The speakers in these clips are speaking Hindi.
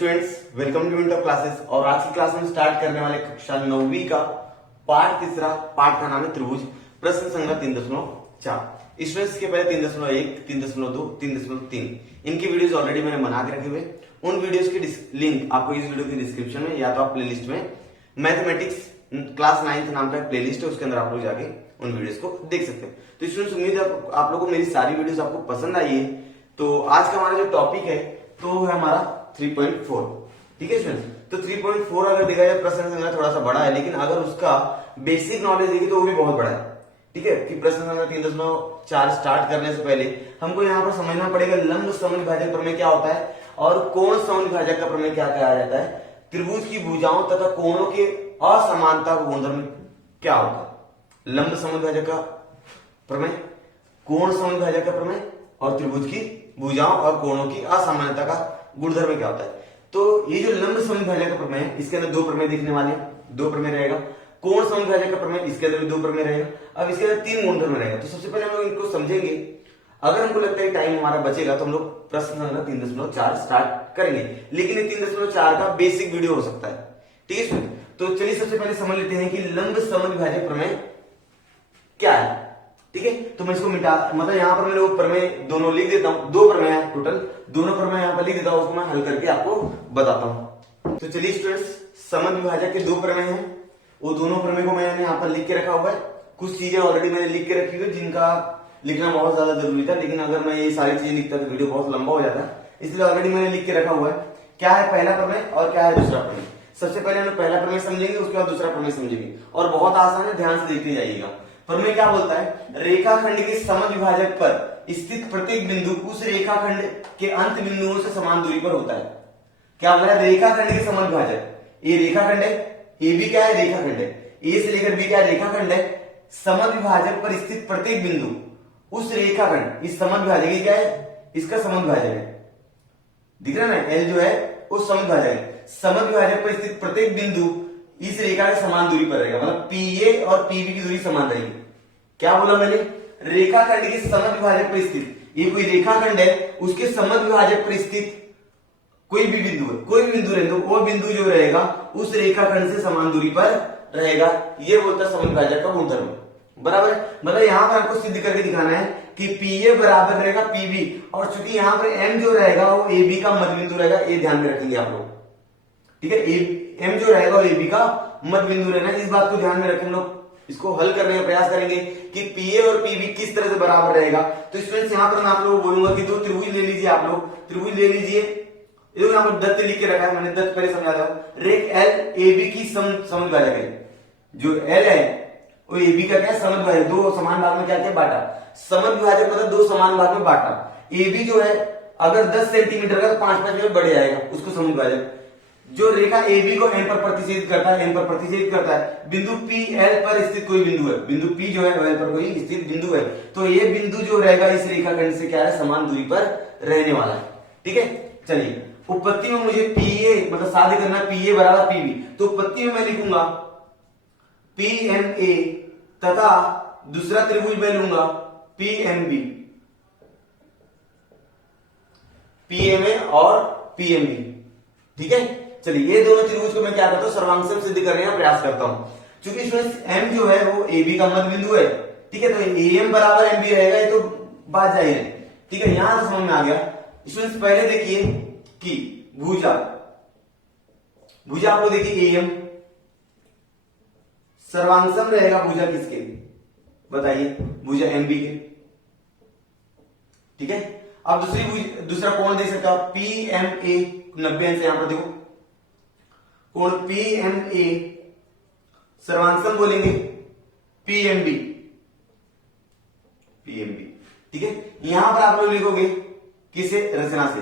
Students, welcome to winter classes. और आज की क्लास में स्टार्ट करने वाले कक्षा 9वीं का पाठ तीसरा। पाठ का नाम है त्रिभुज प्रश्न संख्या 3.4। स्टूडेंट्स के पहले 3.1, 3.2, 3.3 इनके वीडियोस ऑलरेडी मैंने बना के रखे हुए। उन वीडियोस की लिंक आपको इस वीडियो की डिस्क्रिप्शन में या तो आप प्लेलिस्ट में मैथमेटिक्स क्लास 9th नाम का प्लेलिस्ट है, उसके अंदर आप लोग जाके उन वीडियोस को देख सकते हैं। तो स्टूडेंट्स, उम्मीद है आप लोगों को मेरी सारी वीडियोस आपको पसंद आई है। तो आज का हमारा जो टॉपिक है तो है हमारा 3.4। ठीक है स्टूडेंट्स, तो 3.4 अगर देखा जाए प्रश्न संख्या थोड़ा सा बड़ा है, लेकिन अगर उसका बेसिक नॉलेज देखिए तो वो भी बहुत बड़ा है। ठीक है, कि प्रश्न संख्या 3.4 स्टार्ट करने से पहले हमको यहाँ पर समझना पड़ेगा लंब समविभाजक प्रमेय क्या होता है और कोण समविभाजक का प्रमेय क्या कहा जाता है, त्रिभुज की भुजाओं तथा कोणों के असमानता का गुणधर्म क्या होता है, लंब समविभाजक का प्रमेय, कोण समविभाजक का प्रमेय और त्रिभुज की भुजाओं और कोणों की असामान्यता का गुणधर्म क्या होता है। तो ये जो लंब समविभाजक का प्रमेय है, इसके अंदर दो प्रमेय दिखने वाले हैं, दो प्रमेय रहेगा। कोण समविभाजक का प्रमेय, इसके अंदर भी दो प्रमेय रहेगा। अब इसके अंदर तीन गुणधर्म रहेगा। तो सबसे पहले हम लोग इनको समझेंगे। अगर हमको लगता है टाइम हमारा बचेगा तो हम लोग प्रश्न संख्या 3.4 स्टार्ट करेंगे, लेकिन ये 3.4 का बेसिक वीडियो हो सकता है। ठीक है, तो चलिए सबसे पहले समझ लेते हैं कि लंब समविभाजक प्रमेय क्या है। ठीक है, तो मैं इसको मिटा, मतलब यहाँ पर मैंने वो प्रमेय दोनों लिख देता हूं, दो प्रमेय है टोटल, दोनों प्रमेय यहाँ पर लिख देता हूं, उसको मैं हल करके आपको बताता हूं। तो चलिए स्टूडेंट्स, समविभाजक के दो प्रमेय हैं, वो दोनों प्रमेय को मैंने यहाँ पर लिख के रखा हुआ है। कुछ चीजें ऑलरेडी मैंने लिख के रखी हुई जिनका लिखना बहुत ज्यादा जरूरी था, लेकिन अगर मैं ये सारी चीजें लिखता तो वीडियो बहुत लंबा हो जाता है, इसलिए ऑलरेडी मैंने लिख के रखा हुआ है। क्या है पहला प्रमेय और क्या है दूसरा प्रमेय। सबसे पहले हम पहला प्रमेय समझेंगे, उसके बाद दूसरा प्रमेय समझेंगे, और बहुत आसान है, ध्यान से देखते जाइएगा। प्रमेय क्या बोलता है, रेखाखंड के समविभाजक पर स्थित प्रत्येक बिंदु उस रेखाखंड के अंत बिंदुओं से समान दूरी पर होता है। क्या बोला, रेखाखंड के समविभाजक, ये रेखाखंड है, ए भी क्या है रेखाखंड है, ए से लेकर बी क्या रेखाखंड है। समविभाजक पर स्थित प्रत्येक बिंदु उस रेखाखंड, इस समविभाजक क्या है, इसका समविभाजक है, दिख रहा है ना, एल जो है उस समविभाजक है। समविभाजक पर स्थित प्रत्येक बिंदु इस रेखा के समान दूरी पर रहेगा, मतलब पीए और पीबी की दूरी समान रहेगी। क्या बोला मैंने, रेखाखंड के समविभाजक पर स्थित, ये कोई रेखाखंड है, उसके समविभाजक पर स्थित कोई भी बिंदु है, कोई भी बिंदु रहे तो वो बिंदु जो रहेगा उस रेखाखंड से समान दूरी पर रहेगा। ये बोलता है समविभाजक का गुणधर्म, बराबर है। मतलब यहाँ पर आपको सिद्ध करके दिखाना है कि पीए बराबर रहेगा पीबी, और चूंकि यहाँ पर एम जो रहेगा वो ए बी का मध्य बिंदु रहेगा, ये ध्यान में रखेंगे आप लोग। ठीक है, एम जो रहेगा वो ए बी का मध्य बिंदु रहना, इस बात को ध्यान में रखें। लोग इसको हल करने का प्रयास करेंगे कि पीए और पीबी किस तरह से बराबर रहेगा। तो स्टूडेंट्स, यहाँ पर मैं आप लोगों को बोलूंगा कि दो त्रिभुज ले लीजिए, आप लोग त्रिभुज ले लीजिए। देखो यहाँ पर दत्त लिख के रखा है, मैंने दत्त पहले समझा था। रेख एल ए बी की समविभाजक है, जो एल है वो ए बी का क्या समविभाजक, दो समान भाग में क्या क्या बांटा, समविभाजक मतलब दो समान भाग में बांटा। ए बी जो है अगर 10 सेंटीमीटर का तो 5-5 में बढ़ जाएगा, उसको समविभाजक। जो रेखा ए बी को एम पर प्रतिच्छेदित करता है, एम पर प्रतिच्छेदित करता है, बिंदु पी एल पर स्थित कोई बिंदु है, बिंदु पी जो है एल पर कोई स्थित बिंदु है, तो ये बिंदु जो रहेगा इस रेखाखंड से क्या है, समान दूरी पर रहने वाला है। ठीक है, चलिए उत्पत्ति में मुझे पीए मतलब साध्य करना, पीए बराबर पीबी, तो उत्पत्ति में मैं लिखूंगा पीएमए तथा दूसरा त्रिभुज मैं लूंगा पीएमबी, पीएमए और पीएमबी। ठीक है, चलिए ये दोनों त्रिभुज को मैं क्या करता हूं, सर्वांग सिद्ध करने का प्रयास करता हूं। क्योंकि एम जो है वो ए बी का मध्य बिंदु है। ठीक है, तो ए एम बराबर एम बी रहेगा, ये तो बात जाहिर है। ठीक है, यहां से समझ में आ गया। स्टूडेंट्स पहले देखिए कि भुजा, भुजा आप लोग देखिए ए एम सर्वांगसम रहेगा भुजा किसके, बताइए, भुजा एम बी के। ठीक है, अब दूसरा कोण देख सकते हो पी एम ए 90 अंश, यहां पर देखो कोण पी एम ए सर्वांगसम बोलेंगे पीएमबी, पीएमबी। ठीक है, यहां पर आप लोग लिखोगे किसे, रचना से,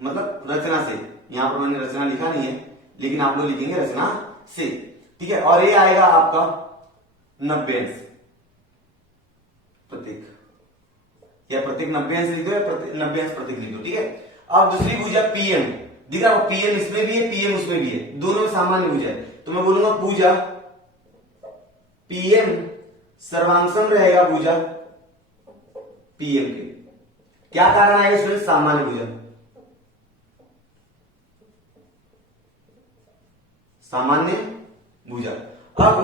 मतलब रचना से। यहां पर मैंने रचना लिखा नहीं है, लेकिन आप लोग लिखेंगे रचना से। ठीक है, और ये आएगा आपका 90 अंश प्रतीक, या प्रतीक 90 अंश लिख दो या 90 अंश प्रतीक लिख दो। ठीक है, अब दूसरी भुजा पीएम, दिखा वो पीएम इसमें भी है पीएम उसमें भी है, दोनों सामान्य भुजा है, तो मैं बोलूंगा भुजा पीएम सर्वांगसम रहेगा भुजा पीएम के। क्या कारण आएगा स्टूडेंट, सामान्य भुजा। सामान्य भुजा। अब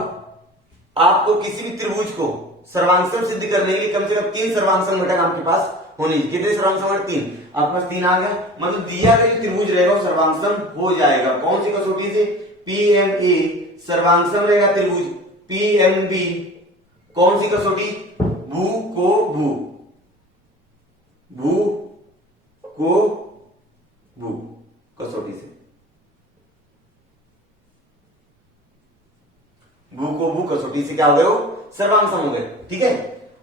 आपको किसी भी त्रिभुज को सर्वांगसम सिद्ध करने के लिए कम से कम 3 सर्वांगसम घटक आपके पास होने चाहिए। कितने सर्वांगसम घटक? 3। आपके पास 3 आ गया, मतलब दिया गया त्रिभुज रहेगा वो सर्वांगसम हो जाएगा। कौन सी कसौटी से? PMA सर्वांगसम रहेगा त्रिभुज PMB। कौन सी कसौटी? भू को भू, भू को भू कसौटी से, भू को भू कसौटी से क्या हो गए? वो सर्वांगसम हो गए। ठीक है।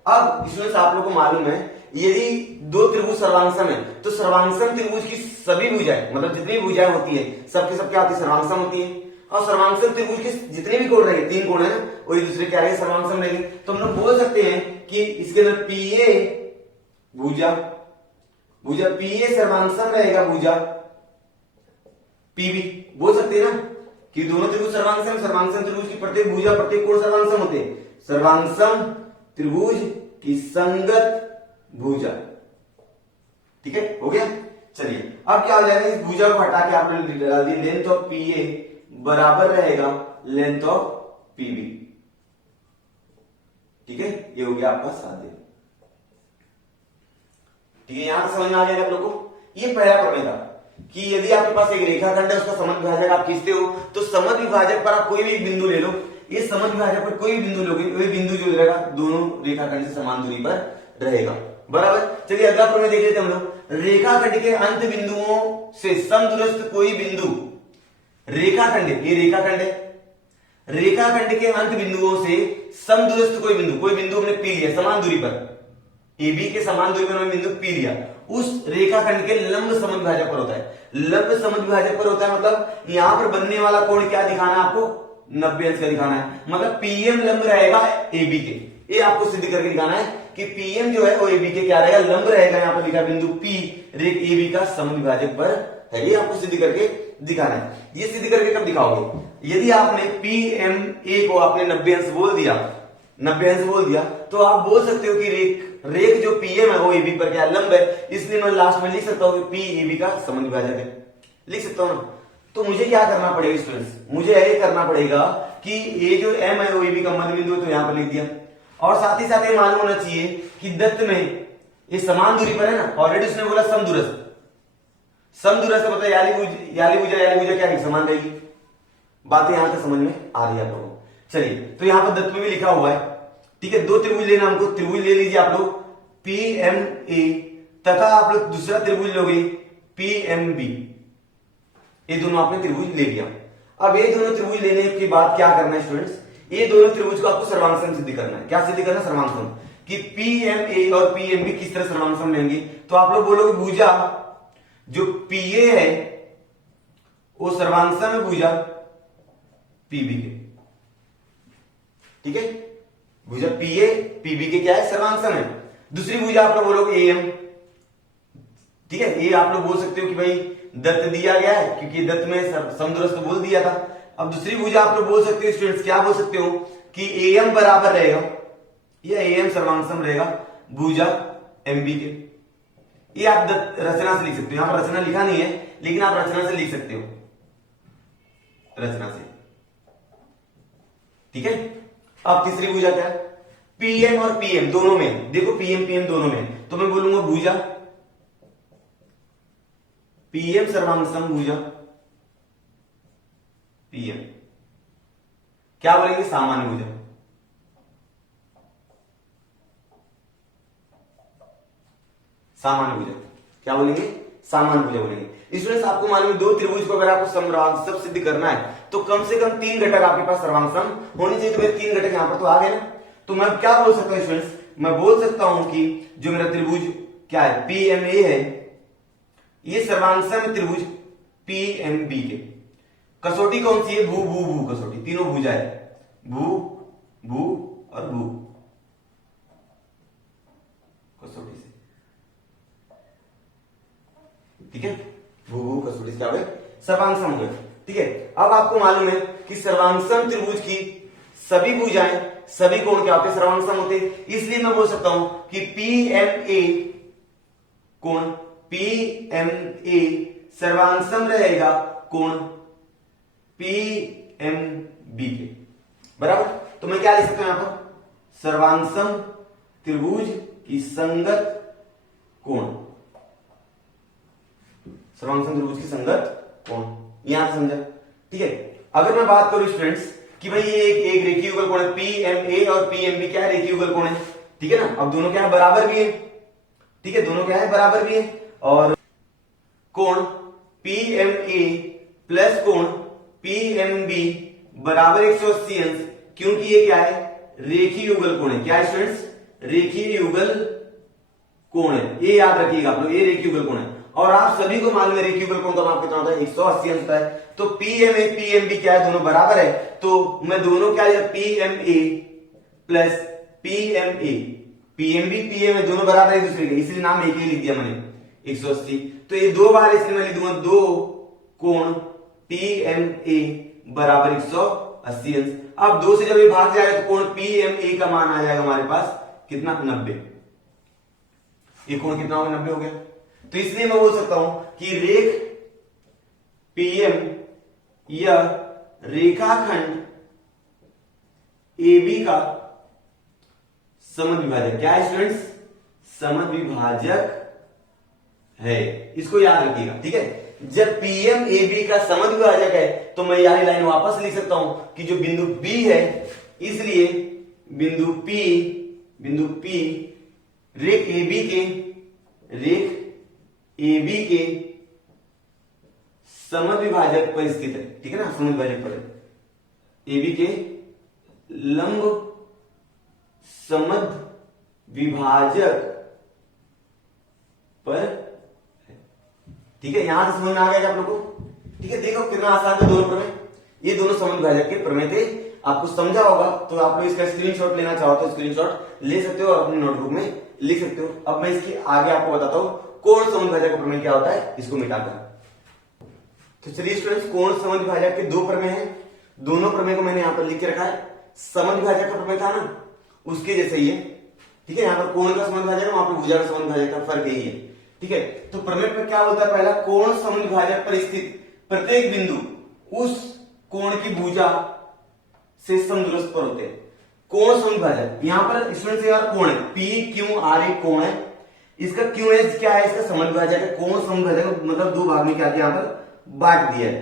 अब इसमें से आप लोग को मालूम है यदि 2 त्रिभुज सर्वांगसम है तो सर्वांगसम त्रिभुज की सभी भुजाएं, मतलब जितनी भी भुजाएं होती है सबके सब क्या होती है? सर्वांगसम होती है। और सर्वांगसम त्रिभुज के जितने भी कोण रहेंगे, 3 कोण है ना, वो एक दूसरे क्या रहेंगे? सर्वांगसम रहेंगे। तो हम लोग बोल सकते हैं कि इसके अंदर PA भुजा, भुजा PA सर्वांगसम रहेगा भुजा PB। बोल सकते हैं ना कि दोनों त्रिभुज सर्वांगसम, सर्वांगसम त्रिभुज की प्रत्येक भुजा प्रत्येक कोण सर्वांगसम होते हैं। सर्वांगसम त्रिभुज की संगत भुजा। ठीक है, हो गया। चलिए अब क्या हो जाएगा? इस भुजा को हटा के आपने डाल दी लेंथ ऑफ PA बराबर रहेगा लेंथ ऑफ PB। ठीक है, ये हो गया आपका साध्य। ठीक है, यहां से समझ में आ जाएगा आप लोगों को। ये पहला प्रमेय था कि यदि आपके पास एक रेखाखंड है, उसका समद्विभाजक आप खींचते हो तो समद्विभाजक पर आप कोई भी बिंदु ले लो, इस समद्विभाजक पर कोई भी बिंदु लोगे, वही बिंदु जो रहेगा दोनों रेखाखंड से समान दूरी पर रहेगा। बराबर। चलिए अगला प्रमेय देख लेते हैं हम लोग। रेखाखंड के अंत बिंदुओं से समदूरस्थ कोई बिंदु, रेखाखंड, ये रेखाखंड है, रेखाखंड के अंत बिंदुओं से समदूरस्थ कोई बिंदु, कोई बिंदु हमने पी लिया समान दूरी पर, AB के समान दूरी पर हमने बिंदु पी लिया, उस रेखाखंड के लंब समद्विभाजक पर होता है। लंब समद्विभाजक पर होता है मतलब यहां पर बनने वाला कोण क्या दिखाना है आपको? 90 अंश का दिखाना है। मतलब PM लंब रहेगा AB के। ये आपको सिद्ध करके दिखाना है कि PM जो है वो AB के क्या रहेगा? लंब रहेगा। यहां पर लिखा बिंदु P रेख AB का समद्विभाजक पर है। ये आपको सिद्ध करके दिखाना है। ये सिद्ध करके कब दिखाओगे? यदि आपने PMA को आपने 90 अंश बोल दिया, 90 अंश बोल दिया, तो आप बोल सकते हो कि रेख जो PM है वो AB पर क्या लंब है, इसलिए मैं लास्ट में लिख सकता हूं कि PAB का समद्विभाजक है। लिख सकता हूं ना। तो मुझे क्या करना पड़ेगा स्टूडेंट्स? मुझे ये करना पड़ेगा कि ये जो M है वो AB का मध्य बिंदु है, तो यहां पर लिख दिया। और साथ ही साथ ये मालूम होना चाहिए कि दत्त में ये समान दूरी पर है ना, ऑलरेडी उसने बोला समदूरस्थ, समदूरस्थ मतलब याली भुजा क्या है? समान रहेगी। बातें यहां तक समझ में आ रही है आप लोगों को। चलिए, तो यहां पर दत्त में भी लिखा हुआ है। ठीक है, 2 त्रिभुज लेना हमको। त्रिभुज ले लीजिए आप लोग PMA तथा आप लोग दूसरा त्रिभुज लोगे PMB। ये दोनों आपने त्रिभुज ले लिया। अब ये दोनों त्रिभुज लेने के बाद क्या करना है स्टूडेंट्स? ये दोनों त्रिभुज को आपको सर्वांगसम सिद्ध करना है। क्या सिद्ध करना है? सर्वांगसम। कि PMA और PMB किस तरह सर्वांगसम लेंगे? तो आप लोग बोलोगे भुजा जो PA है वो सर्वांगसम है भुजा PB के। ठीक है, भुजा PA PB के क्या है? सर्वांगसम है। दूसरी भुजा आप लोग बोलोगे AM। ठीक है, ये आप लोग बोल सकते हो कि भाई दत्त दिया गया है, क्योंकि दत्त में समदूरस्थ बोल दिया था। अब दूसरी भुजा आप लोग बोल सकते हो स्टूडेंट्स, क्या बोल सकते हो कि AM बराबर रहेगा, या AM सर्वांगसम रहेगा भुजा MB के। ये आप रचना से लिख सकते हो। यहां पर रचना लिखा नहीं है, लेकिन आप रचना से लिख सकते हो, रचना से। ठीक है, अब तीसरी भुजा क्या है? PM और PM दोनों में, देखो PM PM दोनों में, तो मैं बोलूंगा भुजा PM सर्वांगसम भुजा PM। क्या बोलेंगे? सामान्य भुजा। सामान्य भुजा क्या बोलेंगे? सामान्य भुजा बोलेंगे। स्टूडेंट्स आपको मालूम है 2 त्रिभुज को अगर आपको सर्वांगसम सिद्ध करना है तो कम से कम 3 घटक आपके पास सर्वांगसम होने चाहिए। तो मेरे 3 घटक यहां पर तो आ गए ना। तो मैं क्या बोल सकता हूं स्टूडेंट्स? मैं बोल सकता हूं कि जो मेरा त्रिभुज क्या है PMA है, ये सर्वांगसम त्रिभुज PMB के। कसौटी कौन सी है? भू भू भू कसौटी। तीनों भुजा है, भू भू और भू कसौटी से। ठीक है, भू भू कसौटी से क्या हुए? सर्वांगसम हुए। ठीक है, अब आपको मालूम है कि सर्वांगसम त्रिभुज की सभी भुजाएं सभी कोण क्या होते? सर्वांगसम होते। इसलिए मैं बोल सकता हूं कि PMA कोण PMA सर्वांगसम रहेगा कोण PMB एम बी के बराबर। तो मैं क्या लिख सकता हूं यहां पर, सर्वांगसम त्रिभुज की संगत कोण, सर्वांगसम त्रिभुज की संगत कोण, यहां से समझा। ठीक है, अगर मैं बात करूं स्टूडेंट्स कि भाई ये एक रेखीय युगल कोण है, पी एम ए और पी एम बी क्या है, रेखीय युगल कोण है। ठीक है ना, अब दोनों क्या है, बराबर भी है। ठीक है, दोनों क्या है, बराबर भी है। और कोण पी एम ए प्लस कोण पी एम बी बराबर 180 अंश, क्योंकि ये क्या है, रेखीय युगल कोण है। क्या है स्टूडेंट्स, रेखीय युगल कोण है। ये याद रखिएगा आप लोग, ये रेखीय युगल कोण है। और आप सभी को मालूम है रेखीय युगल कोण का माप कितना होता है, 180 अंश होता है। तो P M A P M B क्या है, दोनों बराबर है। तो मैं दोनों क्या लिखा, P M A plus P M A, P M B P M A दोनों बराबर है एक दूसरे के, इसलिए नाम एक ही लिख दिया मैंने 180। तो ये दो बार इसलिए मैं लिख दूंगा, दो कोण पी एम ए बराबर 180 अंश। अब दो से जब ये भाग जाएगा तो कोण पी एम ए का मान आ जाएगा हमारे पास कितना, 90। ये कोण कितना होगा, 90 हो गया। तो इसलिए मैं बोल सकता हूं कि रेख पीएम या रेखाखंड AB का समद्विभाजक क्या है स्टूडेंट्स, समद्विभाजक है। इसको याद रखिएगा। ठीक है, जब पीएम AB का समद्विभाजक है तो मैं यही लाइन वापस लिख सकता हूं कि जो बिंदु B है, इसलिए बिंदु P रेख AB के समद्विभाजक पर स्थित है। ठीक है ना, समद्विभाजक पर AB के लंब समद्विभाजक पर है। ठीक है, यहां से समझ में आ गया क्या आप लोगों को। ठीक है, देखो कितना आसान था दोनों प्रमेय, ये दोनों समद्विभाजक के प्रमेय थे। आपको समझा होगा तो आप लोग इसका स्क्रीनशॉट लेना चाहो तो स्क्रीनशॉट ले सकते हो और अपनी नोटबुक में लिख सकते हो। अब मैं इसके आगे आपको बताता हूं कोण समद्विभाजक का प्रमेय क्या होता है, इसको मिटाकर। तो चलिए स्टूडेंट्स, कोण समद्विभाजक के दो प्रमेय हैं, दोनों प्रमेय को मैंने यहां पर लिख के रखा है। समद्विभाजक का प्रमेय था ना, उसके जैसे ही है। ठीक है, यहां पर कोण का समद्विभाजक, वहां पर भुजा का समद्विभाजक का फर्क यही है। ठीक है, तो प्रमेय पर क्या होता है, पहला कोण समद्विभाजक पर स्थित प्रत्येक बिंदु उस कोण की भुजा से समदूरस्थ पर होते हैं। कोण समद्विभाजक, यहां पर स्टूडेंट्स यार कोण है, पी क्यू आर एक कोण है, इसका क्यू एस क्या है, इसका समद्विभाजक है। कोण समद्विभाजक मतलब दो भाग में क्या किया, यहां पर बांट दिया है।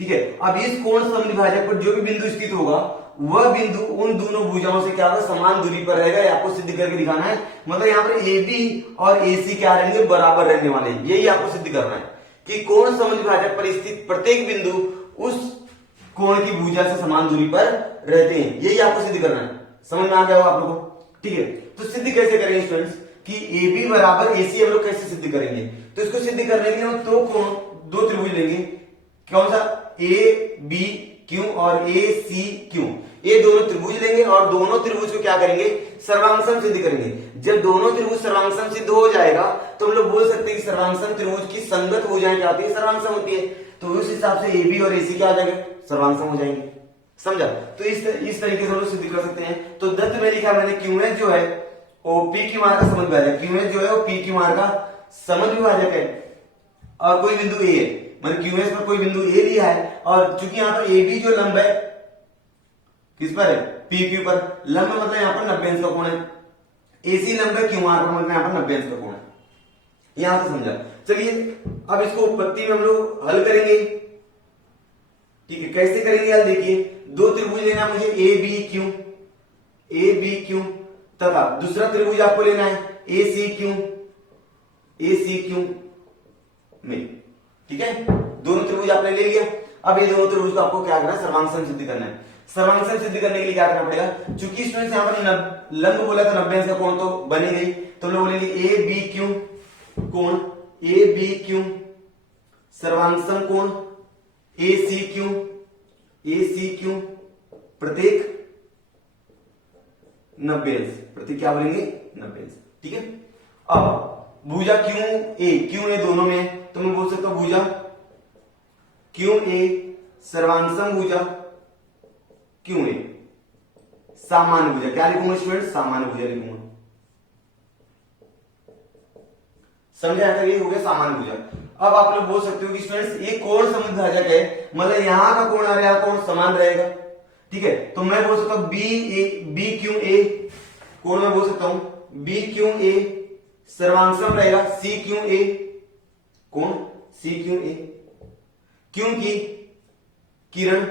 ठीक है, अब इस कोण समद्विभाजक पर जो भी बिंदु स्थित होगा वह बिंदु उन दोनों भुजाओं से क्या होगा, समान दूरी पर रहेगा। आपको सिद्ध करके दिखाना है, मतलब यहाँ पर AB और AC क्या रहेंगे, बराबर रहने वाले। यही आपको सिद्ध करना है कि कोण समद्विभाजक पर स्थित प्रत्येक बिंदु उस कोण की भुजा से समान दूरी पर रहते हैं। यही आपको सिद्ध करना है। समझ में आ गया हो आप लोगों को। ठीक है, तो सिद्ध कैसे करेंगे स्टूडेंट्स कि AB बराबर AC हम लोग कैसे सिद्ध करेंगे। तो इसको सिद्ध करने के लिए हम दो त्रिभुज लेंगे। कौन सा, ABQ और ACQ, ये दोनों त्रिभुज लेंगे और दोनों त्रिभुज को क्या करेंगे, सर्वांगसम सिद्ध करेंगे। जब दोनों त्रिभुज सर्वांगसम सिद्ध हो जाएगा तो हम लोग बोल सकते हैं कि सर्वांगसम त्रिभुज की संगत भुजाएं क्या होती है, सर्वांगसम होती है। तो उस हिसाब से AB और AC क्या हो जाएगा, सर्वांगसम हो जाएंगे। समझा, तो इस तरीके से हम लोग सिद्ध कर सकते हैं। तो दत्त में लिखा मैंने QS जो है वो PQR का समद्विभाजक, QS जो है वो PQR का समद्विभाजक है। और कोई बिंदु A है, मैंने QS पर कोई बिंदु A लिया है, और चूंकि यहां पर AB जो लंब है किस पर है, PQ पर, लंब मतलब यहां पर 90 अंश का कोण है। AC लंब है QR पर, मतलब यहां पर 90 अंश का कोण है। यहां से समझा। चलिए अब इसको उत्पत्ति में हम लोग हल करेंगे। ठीक है, कैसे करेंगे हल, देखिए दो त्रिभुज लेना मुझे ABQ तथा दूसरा त्रिभुज आपको लेना है ACQ में। ठीक है, दोनों त्रिभुज आपने ले लिया। अब ये दोनों त्रिभुज को आपको क्या करना है, सर्वांगसम सिद्ध करना है। सर्वांगसम सिद्ध करने के लिए क्या करना पड़ेगा, चूंकि स्टूडेंट्स यहां पर लंब बोला था 90 अंश का कोण तो बनी गई, तो हम लोग बोलेंगे ABQ कोण, ABQ सर्वांगसम कोण ACQ प्रत्येक 90 अंश, प्रत्येक क्या बोलेंगे, 90 अंश। ठीक है, अब भुजा QA दोनों में है, तो मैं बोल सकता हूं भुजा QA सर्वांगसम भुजा QA सामान्य भुजा। क्या लिखूंगा स्टूडेंट, सामान्य भुजा लिखूंगा। समझा जाता है, ये हो गया सामान्य भुजा। अब आप लोग बोल सकते हो कि स्टूडेंट्स ये कोण समद्विभाजक है, मतलब यहाँ का कोण और यहाँ कोण समान रहेगा, ठीक है। तो मैं बोल सकता हूं बी क्यू ए कोण, मैं बोल सकता हूं बी क्यू ए सर्वांगसम रहेगा सी क्यू ए कोण सी क्यू ए, क्योंकि किरण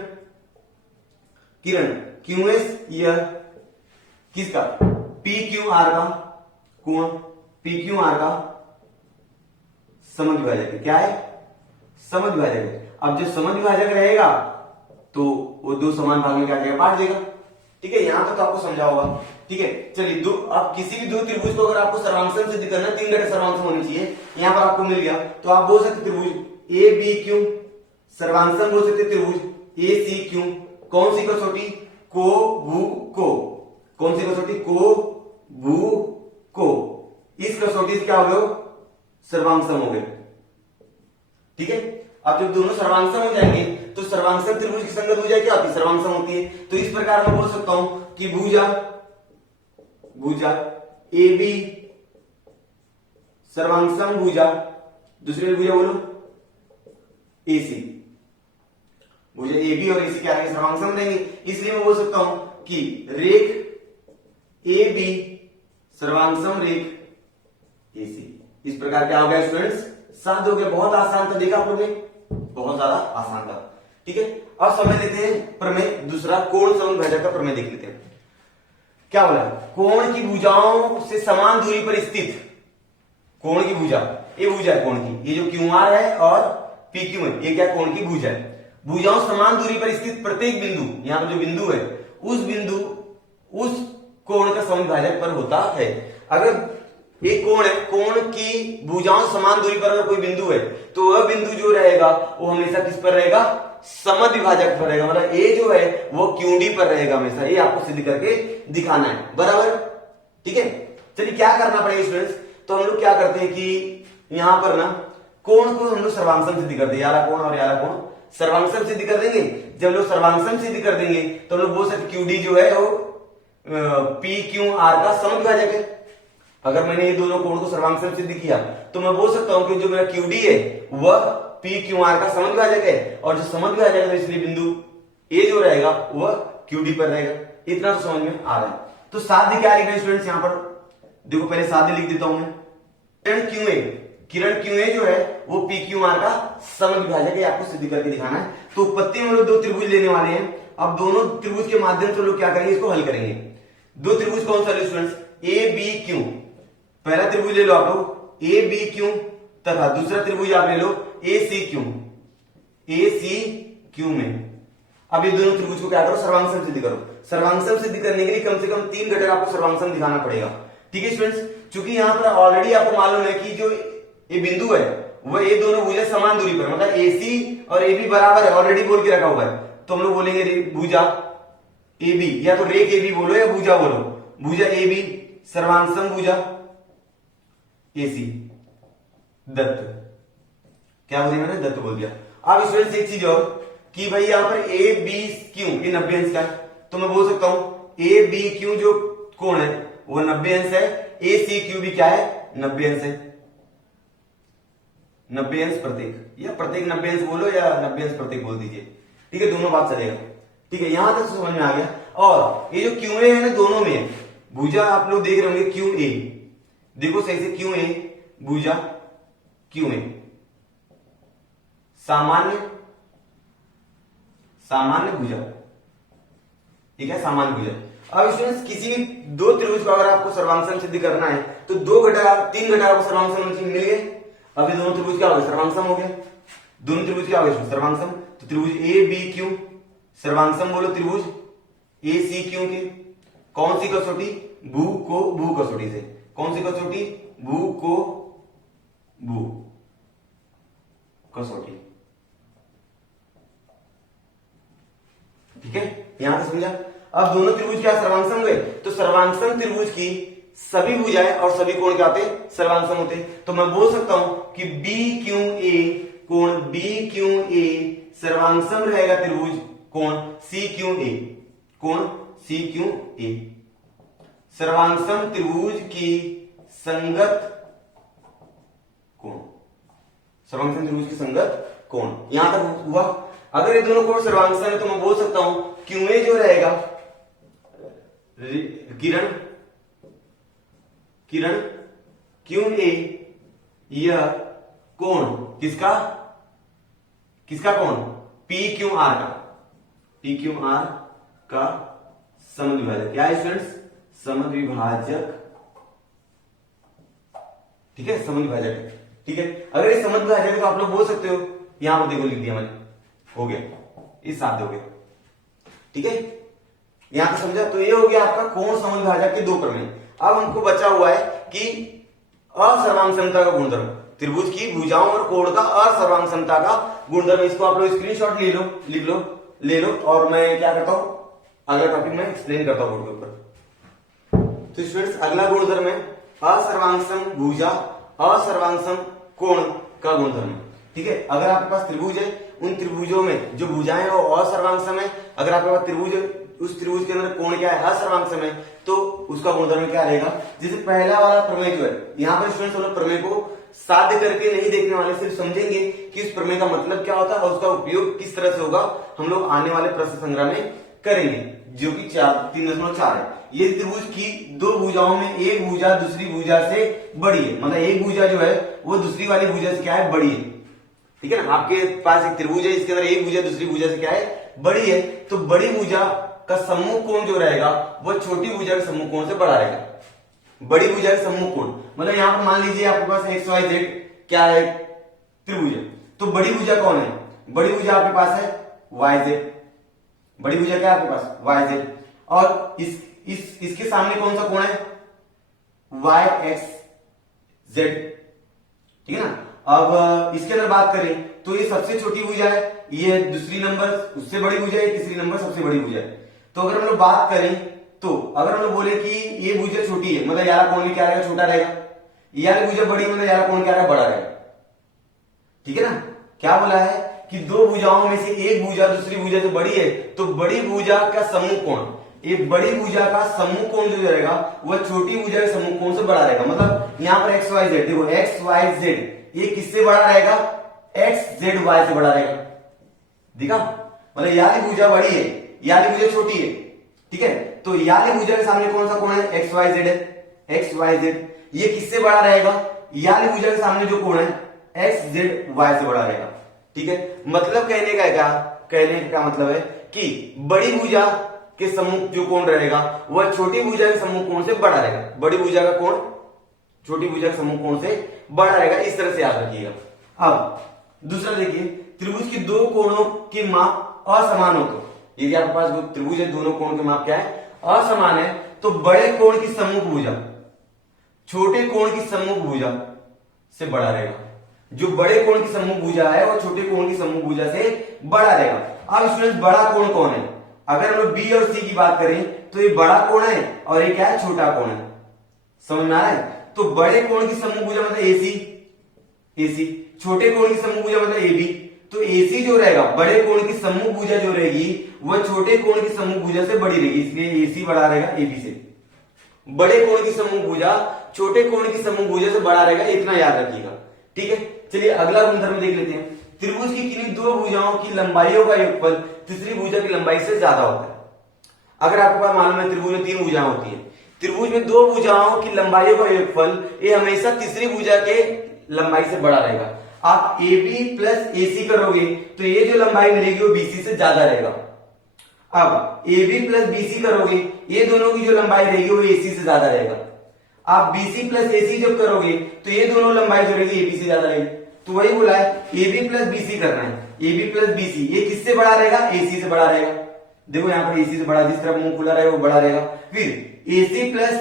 क्यू एस यह किसका पी क्यू आर का कोण पी क्यू आर का समद्विभाजक है। क्या है? समद्विभाजक है। अब जो समद्विभाजक रहेगा तो वो दो समान भाग में क्या करेगा? बांट देगा, ठीक है। यहां तक तो आपको समझा होगा, ठीक है। चलिए दो, आप किसी भी दो त्रिभुज को अगर आपको सर्वांगसम सिद्ध करना है, 3 घटक सर्वांगसम होनी चाहिए, यहां पर आपको मिल गया, तो आप बोल सकते त्रिभुज ए बी क्यू सर्वांगसम बोल सकते त्रिभुज ए सी क्यू। कौन सी कसौटी? को भू को। कौन सी कसौटी? को भू को। इस कसौटी से क्या हो गए? सर्वांगसम हो गए, ठीक है। अब जब दोनों सर्वांगसम हो जाएंगे तो सर्वांगसम त्रिभुज की संगत भुजा क्या होती है? सर्वांगसम होती है। तो इस प्रकार मैं बोल सकता हूं कि भुजा ए बी सर्वांगसम भुजा, दूसरी भुजा बोलो ए सी। भुजा ए बी और ए सी क्या रहेंगे? सर्वांगसम देंगे। इसलिए मैं बोल सकता हूं कि रेख ए बी सर्वांगसम रेख ए सी। इस प्रकार क्या हो गया स्टूडेंट्स? साध हो गया। बहुत आसान था, देखा आप लोगों ने, बहुत ज्यादा आसान था, ठीक है। अब समझ लेते हैं प्रमेय दूसरा, कोण समद्विभाजक का प्रमेय देख लेते हैं। क्या बोला? कोण की भुजाओं से समान दूरी पर स्थित कोण की भुजा, ये भुजा है कोण की, ये जो क्यू आर है और पी क्यू है, ये क्या कोण की भुजा है। भुजाओं समान दूरी पर स्थित प्रत्येक बिंदु, यहां पर जो बिंदु है उस बिंदु उस कोण का समद्विभाजक पर होता है। अगर एक कोण है, कोण की भुजाओं समान दूरी पर अगर कोई बिंदु है तो वह बिंदु जो रहेगा वो हमेशा किस पर रहेगा? समद्विभाजक पर रहेगा। मतलब ए जो है वो क्यूडी पर रहेगा हमेशा। ये आपको सिद्ध करके दिखाना है, बराबर, ठीक है। चलिए क्या करना पड़ेगा स्टूडेंट्स? तो हम लोग क्या करते हैं कि यहां पर ना कोण को हम लोग सर्वांगसम सिद्ध कर देंगे, याला कोण और याला कोण सर्वांगसम सिद्ध कर देंगे। जब लोग सर्वांगसम सिद्ध कर देंगे तो हम लोग बोल सकते क्यूडी जो है वो पी क्यू आर का समद्विभाजक है। अगर मैंने ये दोनों कोण को सर्वांगसम सिद्ध किया तो मैं बोल सकता हूं कि जो मेरा क्यूडी है वह पी क्यू आर का समद्विभाजक है, और जो समद्विभाजक है इसलिए बिंदु ए जो रहेगा वह क्यूडी पर रहेगा। इतना तो समझ में आ रहा है। तो साध्य क्या लिखना है स्टूडेंट्स? यहां पर देखो, पहले साध्य लिख देता हूं मैं। किरण क्यू ए जो है वो पी क्यू आर का समद्विभाजक है, आपको सिद्ध करके दिखाना है। तो उत्पत्ति में लोग दो त्रिभुज लेने वाले हैं। अब दोनों त्रिभुज के माध्यम से लोग क्या करेंगे? इसको हल करेंगे। दो त्रिभुज कौन सा स्टूडेंट्स? A B Q. पहला त्रिभुज ले लो आप लोग ए बी क्यू, तथा दूसरा त्रिभुज आप ले लो ए सी क्यू। ए सी क्यू में अब ये दोनों त्रिभुज को क्या करो? सर्वांगसम सिद्ध करो। सर्वांगसम सिद्ध करने के लिए कम से कम 3 घटक आपको सर्वांगसम दिखाना पड़ेगा, ठीक है स्टूडेंट्स। चूंकि यहां पर ऑलरेडी आपको मालूम है कि जो ये बिंदु है वह ये दोनों भुजा समान दूरी पर, मतलब ए सी और ए बी बराबर है, ऑलरेडी बोल के रखा हुआ है। तो हम लोग बोलेंगे भुजा ए बी, या तो रेख ए बी बोलो या भुजा बोलो, भुजा ए बी सर्वांगसम भुजा ए सी दत्त। क्या बोल दिया मैंने? दत्त बोल दिया। अब स्टूडेंट्स एक चीज और कि भाई यहां पर ए बी क्यू ये 90 अंश का है, तो मैं बोल सकता हूं ए बी क्यू जो कोण है वो 90 अंश है, ए सी क्यू भी क्या है? 90 अंश है। 90 अंश प्रत्येक, या प्रत्येक 90 अंश बोलो या 90 अंश प्रत्येक बोल दीजिए, ठीक है, दोनों बात चलेगा, ठीक है। यहां तक समझ में आ गया। और ये जो क्यू ए है ना, दोनों में भुजा आप लोग देख रहे होंगे क्यू ए, देखो सही से, क्यू ए भुजा क्यू ए सामान्य भुजा, ठीक है, सामान्य भुजा। अब स्टूडेंट्स किसी भी दो त्रिभुज को अगर आपको सर्वांगसम सिद्ध करना है तो 3 घटक आपको सर्वांगसम मिल गए। अब ये दोनों त्रिभुज क्या हो गए? सर्वांगसम हो गए। दोनों त्रिभुज क्या हो गए? सर्वांगसम। तो त्रिभुज ए बी क्यू सर्वांगसम बोलो त्रिभुज ए सी क्यू के। कौन सी कसौटी? भू कसौटी से। कौन सी कसौटी? भू को भू कसौटी, ठीक है, यहां तक समझा। अब दोनों त्रिभुज क्या सर्वांगसम हुए? तो सर्वांगसम त्रिभुज की सभी भुजाएं और सभी कोण क्या होते? सर्वांगसम होते। तो मैं बोल सकता हूं कि बी क्यू ए कोण बी क्यू ए सर्वांगसम रहेगा त्रिभुज कोण सी क्यू ए, कोण सी क्यू ए सर्वांगसम त्रिभुज की संगत कोण, सर्वांग त्रिभुज के संगत कोण। यहां तक हुआ। अगर ये दोनों कोण सर्वांग है तो मैं बोल सकता हूं क्यों ए जो रहेगा किरण किरण क्यों ए यह कोण किसका किसका कोण पी क्यू आर का पी क्यू आर का समद्विभाजक। क्या है स्टूडेंट्स? समद्विभाजक। ठीक है, समद्विभाजक है। ठीक है, अगर ये समद्विभाजक है तो आप लोग बोल सकते हो, यहां पर देखो लिख दिया मैंने, हो गया, इस साथ हो गया। ठीक है, यहां तक समझा? तो ये हो गया आपका कोण समद्विभाजक के दो प्रमेय। अब हमको बचा हुआ है कि असर्वांग समता का गुणधर्म, त्रिभुज की भुजाओं और कोण का असर्वांग समता का गुणधर्म। इसको आप लोग स्क्रीनशॉट ले लो, लिख लो, ले लो, और मैं क्या करता हूं, अगला टॉपिक मैं एक्सप्लेन करता हूं बोर्ड के ऊपर। तो स्टूडेंट्स अगला गुणधर्म है असर्वांगसम भुजा असर्वांगसम कोण का गुणधर्म। ठीक है, अगर आपके पास त्रिभुज है, उन त्रिभुजों में जो भुजाएं वो असर्वांगसम है, अगर आपके पास त्रिभुज है, उस त्रिभुज के अंदर कोण क्या है असर्वांगसम है, तो उसका गुणधर्म क्या रहेगा। जैसे पहला वाला प्रमेय जो है, यहां पर स्टूडेंट्स हम लोग प्रमेय को साध्य करके नहीं देखने वाले, सिर्फ समझेंगे कि इस प्रमेय का मतलब क्या होता है और उसका उपयोग किस तरह से होगा, हम लोग आने वाले प्रश्न संग्रह में करेंगे, जो कि 3.4 है। ये त्रिभुज की दो भुजाओं में एक भुजा दूसरी भुजा से बड़ी है, मतलब एक भुजा जो है वो दूसरी वाली भुजा से क्या है, बड़ी है। ठीक है ना, आपके पास एक त्रिभुज है, इसके अंदर एक भुजा दूसरी भुजा से क्या है, बड़ी है, तो बड़ी भुजा का सम्मुख कोण जो रहेगा वो छोटी भुजा के सम्मुख कोण से बड़ा रहेगा। बड़ी भुजा के सम्मुख कोण मतलब यहां पर मान लीजिए आपके पास एक्स वाई जेड क्या है, त्रिभुज है, तो बड़ी भुजा कौन है, बड़ी भुजा आपके पास है वाई जेड, बड़ी भुजा क्या है आपके पास वाई जेड, और इसके सामने कौन सा कोण है, वाई एक्स जेड। ठीक है ना, अब इसके अंदर बात करें तो ये सबसे छोटी भुजा है, ये दूसरी नंबर उससे बड़ी भुजा है, तीसरी नंबर सबसे बड़ी भुजा है। तो अगर हम लोग बात करें तो अगर हम लोग बोले कि ये भुजा छोटी है, मतलब यारा कोण भी क्या रहेगा, छोटा रहेगा, यार भुजा बड़ी मतलब यारा कोण क्या रहेगा, बड़ा रहेगा। ठीक है ना, क्या बोला है कि दो भुजाओं में से एक भुजा दूसरी भुजा से बड़ी है, तो बड़ी भुजा का सम्मुख कोण, ये बड़ी भुजा का सम्मुख कोण जो रहेगा वह छोटी भुजा के सम्मुख कोण से बड़ा रहेगा। मतलब यहां पर एक्स वाई जेड, देखो एक्स वाई जेड ये किससे बड़ा रहेगा, एक्स जेड वाई से बड़ा रहेगा। देखा, मतलब याली भुजा बड़ी है, याली भुजा छोटी है। ठीक है, तो याली भुजा के सामने कौन सा कोण है, एक्स वाई जेड है, एक्स वाई जेड ये किससे बड़ा रहेगा, याली भुजा के सामने जो कोण है एक्स जेड वाई से बड़ा रहेगा। ठीक है, मतलब कहने का क्या, कहने का मतलब है कि बड़ी भुजा के सम्मुख जो कोण रहेगा वह छोटी भुजा के सम्मुख कोण से बड़ा रहेगा, बड़ी भुजा का कोण छोटी भुजा के सम्मुख कोण से बड़ा रहेगा, इस तरह से याद रखिएगा। अब दूसरा देखिए, त्रिभुज के दो कोणों के माप असमान हो, तो यदि आपके पास त्रिभुज है, दोनों कोण के माप क्या है, असमान है, तो बड़े कोण की सम्मुख भुजा छोटे कोण की सम्मुख भुजा से बड़ा रहेगा। जो बड़े कोण की सम्मुख भुजा है वो छोटे कोण की सम्मुख भुजा से बड़ा रहेगा। अब स्टूडेंट्स बड़ा कोण कौन है, अगर हम लोग बी और सी की बात करें तो ये बड़ा कोण है और ये क्या है, छोटा कोण है। समझ में आ रहा है? तो बड़े कोण की सम्मुख भुजा मतलब एसी, एसी, छोटे कोण की सम्मुख भुजा मतलब एबी। तो एसी जो रहेगा, बड़े कोण की सम्मुख भुजा जो रहेगी वह छोटे कोण की सम्मुख भुजा से बड़ी रहेगी, इसलिए एसी बड़ा रहेगा एबी से। बड़े कोण की सम्मुख भुजा छोटे कोण की सम्मुख भुजा से बड़ा रहेगा, इतना याद रखिएगा। ठीक है, चलिए अगला गुणधर्म देख लेते हैं। त्रिभुज की किन्हीं दो भुजाओं की लंबाइयों का योगफल तीसरी भुजा की लंबाई से ज्यादा होता है। अगर आपको पास मालूम है त्रिभुज में तीन भुजाएं होती है, त्रिभुज में दो भुजाओं की लंबाइयों का योगफल ये हमेशा तीसरी भुजा के लंबाई से बड़ा रहेगा। आप AB प्लस AC करोगे तो ये जो लंबाई मिलेगी वो BC से ज्यादा रहेगा। अब AB प्लस BC करोगे, ये दोनों की जो लंबाई रहेगी वो AC से ज्यादा रहेगा। आप BC प्लस AC जब करोगे तो ये दोनों लंबाई जो रहेगी AB से ज्यादा रहेगी। तो वही बोला है AB प्लस BC करना है, AB प्लस BC ये किससे बड़ा रहेगा, AC से बड़ा रहेगा। देखो यहाँ पर AC से बड़ा, जिस तरफ मुंह खुला रहेगा वो बड़ा रहेगा। फिर AC प्लस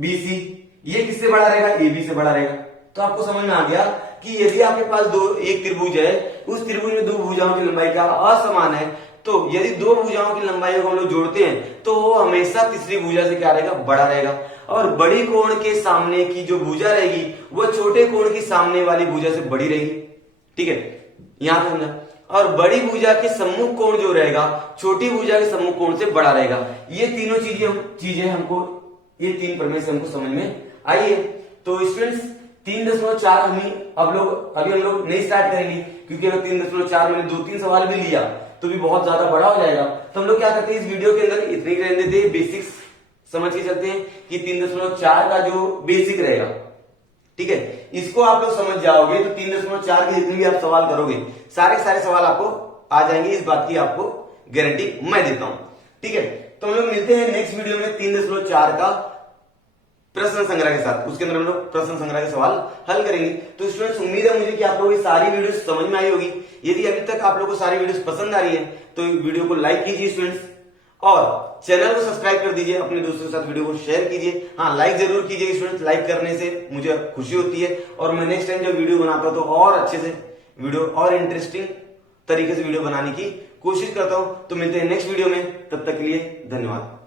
BC ये किससे बड़ा रहेगा, AB से बड़ा रहेगा। तो आपको समझ में आ गया कि यदि आपके पास एक त्रिभुज है, उस त्रिभुज में दो भुजाओं की लंबाई क्या असमान है, तो यदि दो भुजाओं की लंबाई को हम लोग जोड़ते हैं तो वो हमेशा तीसरी भुजा से क्या रहेगा, बड़ा रहेगा। और बड़ी कोण के सामने की जो भुजा रहेगी वह छोटे कोण की सामने वाली भुजा से बड़ी रहेगी। ठीक है, यहां पे समझा। और बड़ी भुजा के सम्मुख कोण जो रहेगा छोटी भुजा के सम्मुख कोण से बड़ा रहेगा। ये तीनों चीजें हमको, ये तीन प्रमेय से हमको समझ में आई है। तो स्टूडेंट्स 3.4 अभी हम लोग नहीं स्टार्ट करेंगे, क्योंकि अगर 3.4 मैंने 2-3 सवाल भी लिया तो भी बहुत ज्यादा बड़ा हो जाएगा। तो हम लोग क्या करते हैं, इस वीडियो के अंदर इतने ही रहने देते हैं, बेसिक्स समझ के चलते हैं कि 3.4 का जो बेसिक रहेगा, ठीक है, इसको आप लोग समझ जाओगे तो 3.4 के जितने भी आप सवाल करोगे सारे सवाल आपको आ जाएंगे, इस बात की आपको गारंटी मैं देता हूं, ठीक है। तो हम लोग मिलते हैं नेक्स्ट वीडियो में 3.4 का प्रश्न संग्रह के साथ, उसके अंदर हम लोग प्रश्न संग्रह के सवाल हल करेंगे। तो स्टूडेंट्स, उम्मीद है मुझे कि आप लोगों को सारी वीडियोस समझ में आई होगी। यदि अभी तक आप लोगों को सारी वीडियोस पसंद आ रही है तो वीडियो को लाइक कीजिए स्टूडेंट्स, और चैनल को सब्सक्राइब कर दीजिए, अपने दोस्तों के साथ वीडियो को शेयर कीजिए। हाँ, लाइक जरूर कीजिए स्टूडेंट्स, लाइक करने से मुझे खुशी होती है और मैं नेक्स्ट टाइम जब वीडियो बनाता हूं तो और अच्छे से वीडियो और इंटरेस्टिंग तरीके से वीडियो बनाने की कोशिश करता हूं। तो मिलते हैं नेक्स्ट वीडियो में, तब तक के लिए धन्यवाद।